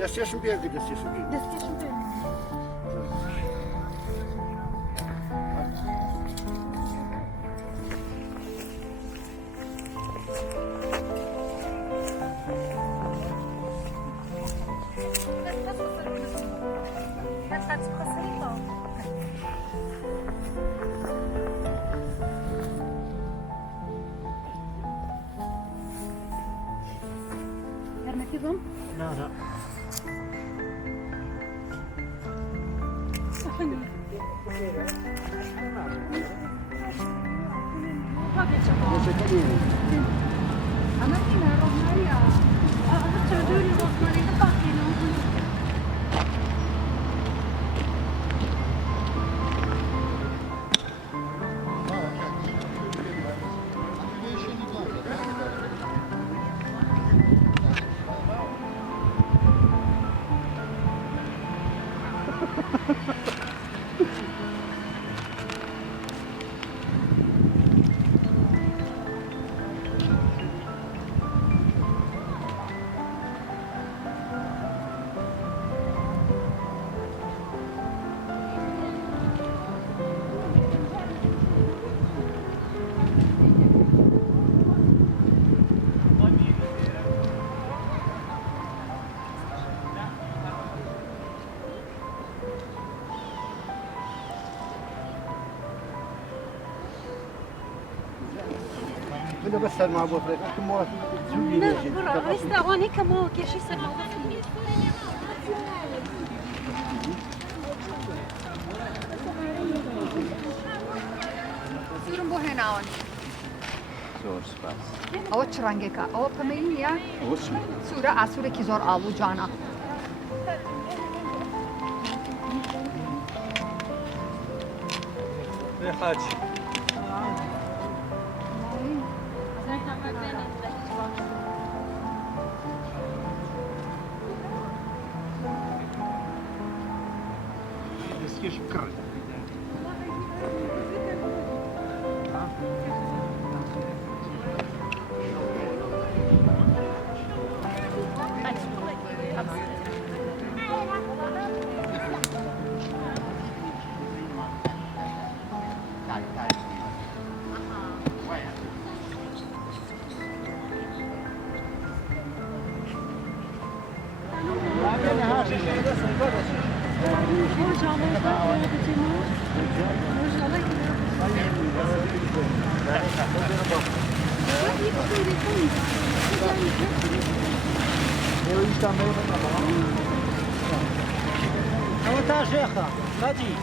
دستیشون بیار که دستیشون بیار. دستیشون بیار. نه نه. أنا فينا روزماريا. تودوني روزماريا باقينا. ولا بس المعبود لك ما تسوي لا برا استغاني كما كشي سنة سورم بو هناون زور سپاس. او چرنگه که او پمیلیا واسمه. سوره اسوره کی زور آلو جانا يا حاج دستيش كر. أو تا شيخة غادي